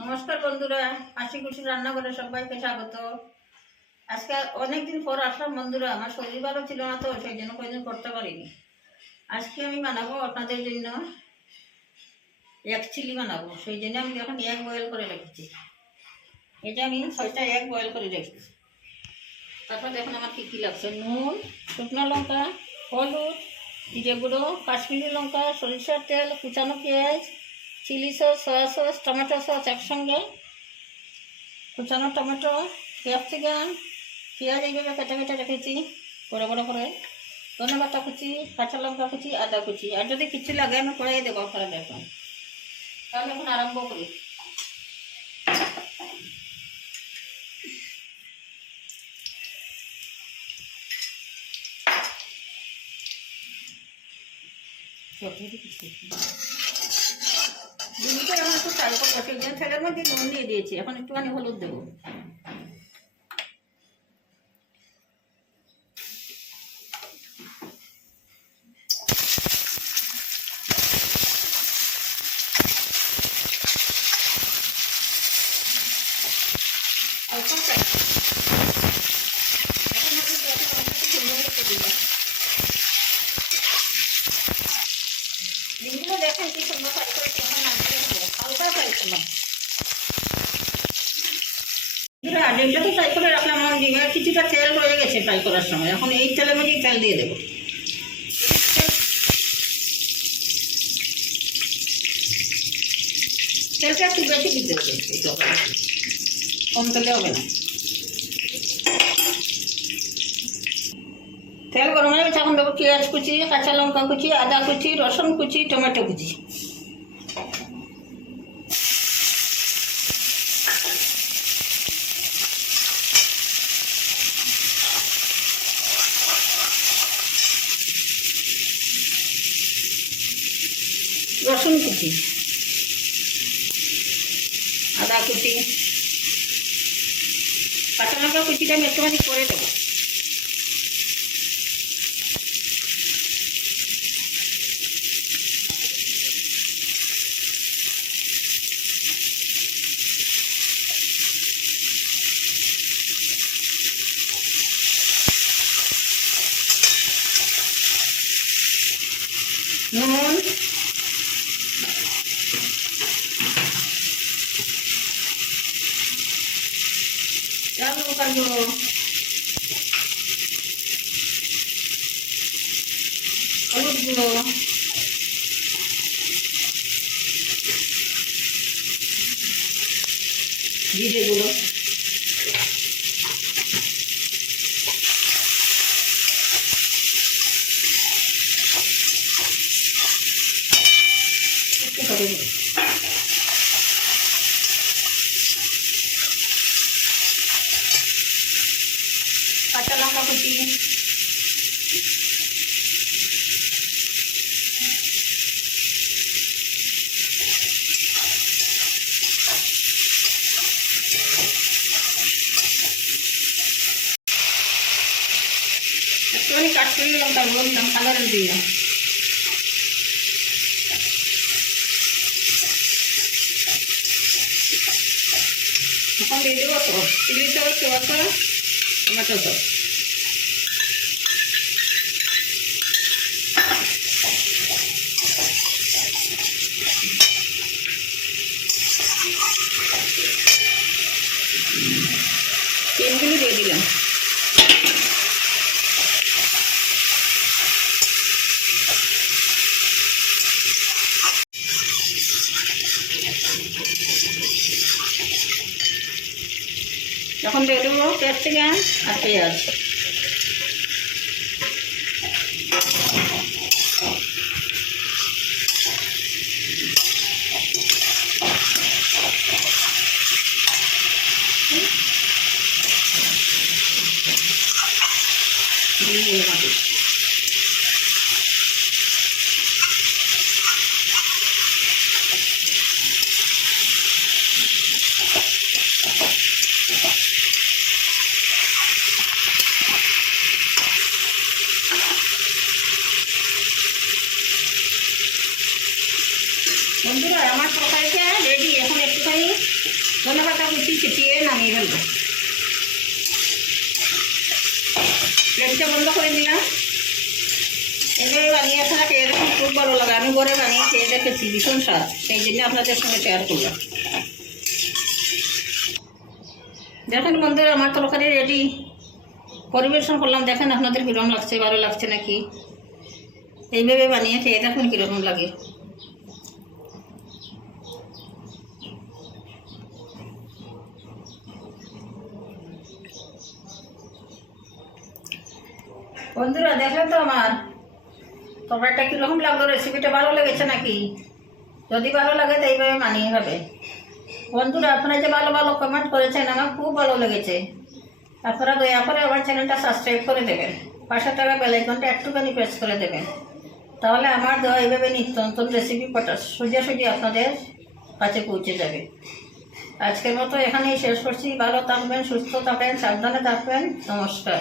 নমস্কার বন্ধুরা, হাসি খুশি রান্নাঘরে সবাইকে স্বাগত। আজকে অনেকদিন পর আসলাম বন্ধুরা। আমার শরীর ভালো ছিল না, তো সেই জন্য কয়েকদিন করতে পারিনি। আজকে আমি বানাবো আপনাদের জন্য এগ চিলি বানাবো। সেই জন্য আমি এখন এগ বয়েল করে রেখেছি। এটা আমি 6টা এগ বয়েল করে রেখেছি। তারপর দেখুন আমার কী কী লাগছে: নুন, শুকনো লঙ্কা, হলুদ, জিরে গুঁড়ো, কাশ্মীরি লঙ্কা, সরিষার তেল, কুচানো পেঁয়াজ, chilli sauce, soya sauce, tomato sauce একসঙ্গে, কুচানো টমেটো, ক্যাপসিকাম, পেঁয়াজ এইভাবে কেটে কেটে রেখেছি বড় বড় করে, ধনে পাতা কুচি, কাঁচা লঙ্কা কুচি, আদা কুচি। আর যদি কিছু লাগে আমি কড়াই দেবো, আপনারা দেখুন। তাহলে এখন আরম্ভ করি। ডিমটা এখন একটু ফ্রাই করবো, সেই জন্য তেলের মধ্যে নুন দিয়ে দিয়েছি। এখন একটুখানি হলুদ দেবো। ডিমগুলো দেখেন কি সুন্দর ফ্রাই করেছি। এখন নামিয়ে দেবো, হালকা ফ্রাই করলাম। ডিমটা তো ফ্রাই করে রাখলাম। আমার ডিমের কিছুটা তেল রয়ে গেছে ফ্রাই করার সময়। এখন এই তেলের মধ্যেই তেল দিয়ে দেবো। তেলটা একটু বেশি দিতে হবে, কম তেলে হবে না। তেল গরম হয়ে গেছে। এখন দেবো পেঁয়াজ কুচি, কাঁচা লঙ্কা কুচি, আদা কুচি, রসুন কুচি, টমেটো কুচি। রসুন কুচি, আদা কুচি, কাঁচা লঙ্কা কুচিটা আমি একটুখানি করে দেবো। নুন, লাল লঙ্কার গুঁড়ো, হলুদ গুঁড়ো, জিরে গুঁড়ো, কাঁচা লঙ্কা কুচি, একটুখানি কাশ্মীরি লঙ্কার গুঁড়ো দিলাম কালারের দিয়ে। এখন দিয়ে দেবো sauce, chilli sauce, soya sauce, tomato sauce. তেলগুলো দিয়ে দিলাম। এখন দিয়ে দেবো ক্যাপসিকাম আর পেঁয়াজ। বন্ধুরা আমার তরকারিটা রেডি। এখন একটুখানি বানিয়ে ফেলবো। প্লেটটা বন্ধ করে দিলাম। এভাবে বানিয়ে আসলে খেয়ে দেখুন, খুব ভালো লাগে। আমি ঘরে বানিয়ে খেয়ে দেখেছি, ভীষণ স্বাদ, সেই জন্য আপনাদের সঙ্গে শেয়ার করলাম। দেখেন বন্ধুরা, আমার তরকারি রেডি, পরিবেশন করলাম। দেখেন আপনাদের কীরকম লাগছে, ভালো লাগছে নাকি? এইভাবে বানিয়ে খেয়ে দেখুন কীরকম লাগে। বন্ধুরা দেখলেন তো আমার তরকারিটা কীরকম লাগলো, রেসিপিটা ভালো লেগেছে নাকি? যদি ভালো লাগে তো এইভাবে বানিয়ে হবে। বন্ধুরা আপনারা যে ভালো ভালো কমেন্ট করেছেন, আমার খুব ভালো লেগেছে। আপনারা দয়া করে আমার চ্যানেলটা সাবস্ক্রাইব করে দেবেন, পাশে থাকা বেল আইকনটা একটুখানি প্রেস করে দেবেন, তাহলে আমার দেওয়া এইভাবে নিত্য নতুন রেসিপি সোজাসুজি আপনাদের কাছে পৌঁছে যাবে। আজকের মতো এখানেই শেষ করছি। ভালো থাকবেন, সুস্থ থাকবেন, সাবধানে থাকবেন। নমস্কার।